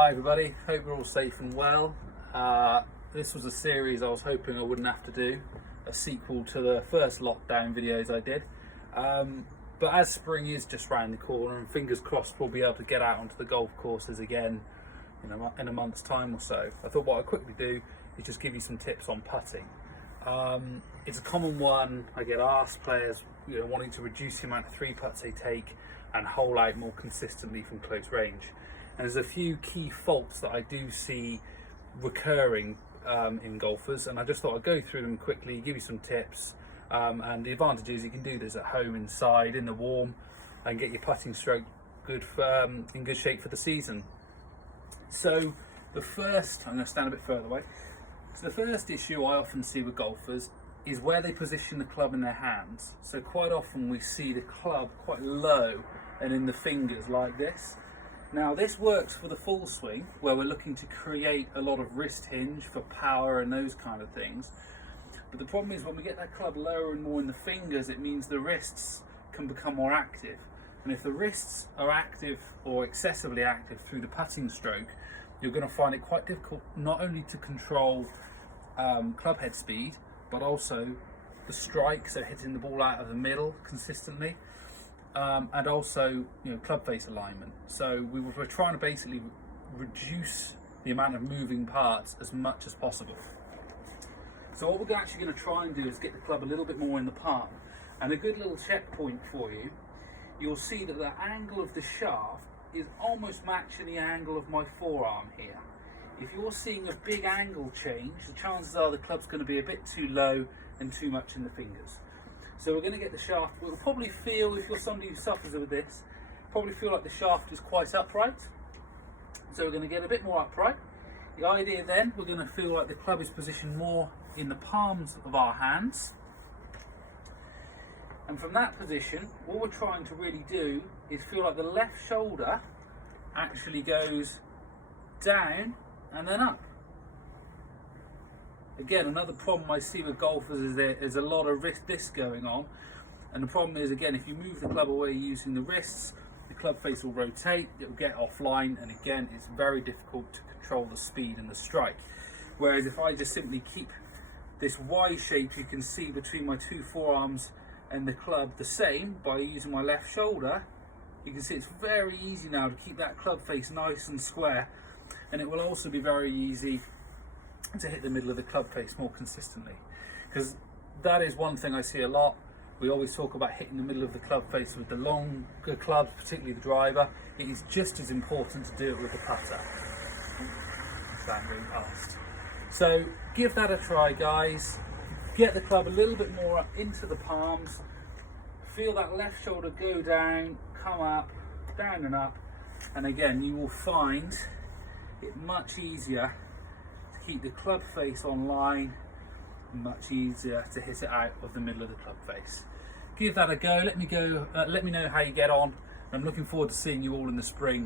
Hi everybody, hope you're all safe and well. This was a series I was hoping I wouldn't have to do, a sequel to the first lockdown videos I did. But as spring is just round the corner and fingers crossed we'll be able to get out onto the golf courses again in a month's time or so, I thought what I'd quickly do is just give you some tips on putting. It's a common one. I get asked, players wanting to reduce the amount of 3-putts they take and hole out more consistently from close range. And there's a few key faults that I do see recurring in golfers, and I just thought I'd go through them quickly, give you some tips. And the advantage is you can do this at home, inside, in the warm, and get your putting stroke in good shape for the season. So the first, I'm going to stand a bit further away. So the first issue I often see with golfers is where they position the club in their hands. So quite often we see the club quite low and in the fingers like this. Now this works for the full swing, where we're looking to create a lot of wrist hinge for power and those kind of things. But the problem is when we get that club lower and more in the fingers, it means the wrists can become more active. And if the wrists are active or excessively active through the putting stroke, you're going to find it quite difficult not only to control club head speed, but also the strike, so hitting the ball out of the middle consistently. And also club face alignment. So we're trying to basically reduce the amount of moving parts as much as possible. So what we're actually going to try and do is get the club a little bit more in the palm. And a good little checkpoint for you, you'll see that the angle of the shaft is almost matching the angle of my forearm here. If you're seeing a big angle change, the chances are the club's going to be a bit too low and too much in the fingers. So we're going to get the shaft. We'll probably feel, if you're somebody who suffers with this, probably feel like the shaft is quite upright. So we're going to get a bit more upright. The idea then, we're going to feel like the club is positioned more in the palms of our hands. And from that position, what we're trying to really do is feel like the left shoulder actually goes down and then up. Again, another problem I see with golfers is there's a lot of wrist disc going on, and the problem is, again, if you move the club away using the wrists, the club face will rotate, it will get offline, and again, it's very difficult to control the speed and the strike. Whereas if I just simply keep this Y shape you can see between my two forearms and the club the same by using my left shoulder, you can see it's very easy now to keep that club face nice and square, and it will also be very easy to hit the middle of the club face more consistently, because that is one thing I see a lot. We always talk about hitting the middle of the club face with the longer clubs, particularly the driver. It is just as important to do it with the putter. That going past. So give that a try, guys. Get the club a little bit more up into the palms. Feel that left shoulder go down, come up, down and up, and again you will find it much easier keep the club face online, much easier to hit it out of the middle of the club face. Give that a go. Let me know how you get on. I'm looking forward to seeing you all in the spring.